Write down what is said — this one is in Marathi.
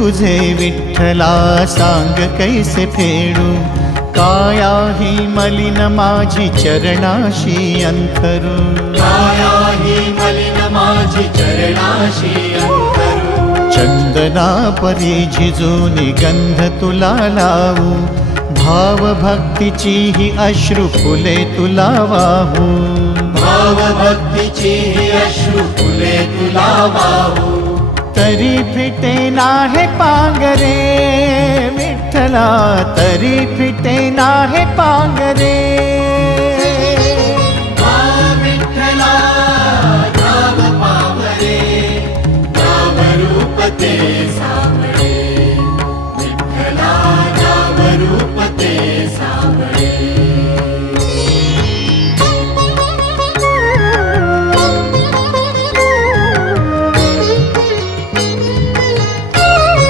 तुझे विठ्ठला सांग कैसे फेडू, काया ही मलिन माझी चरणाशी अंतरू, काया ही मलिन माझी चरणाशी अंतरू, चंदना परी झिजूनी गंध तुला लावू, भाव भक्तीची ही अश्रु फुले तुला वाहू, भाव भक्तीची ही अश्रु फुले तुला वाहू, तरी फिटे नाहे पांगरे विठ्ठला, तरी फिटे नाहे पांगरे, विठ्ठला नाम पावरे, नाम रूप ते सांग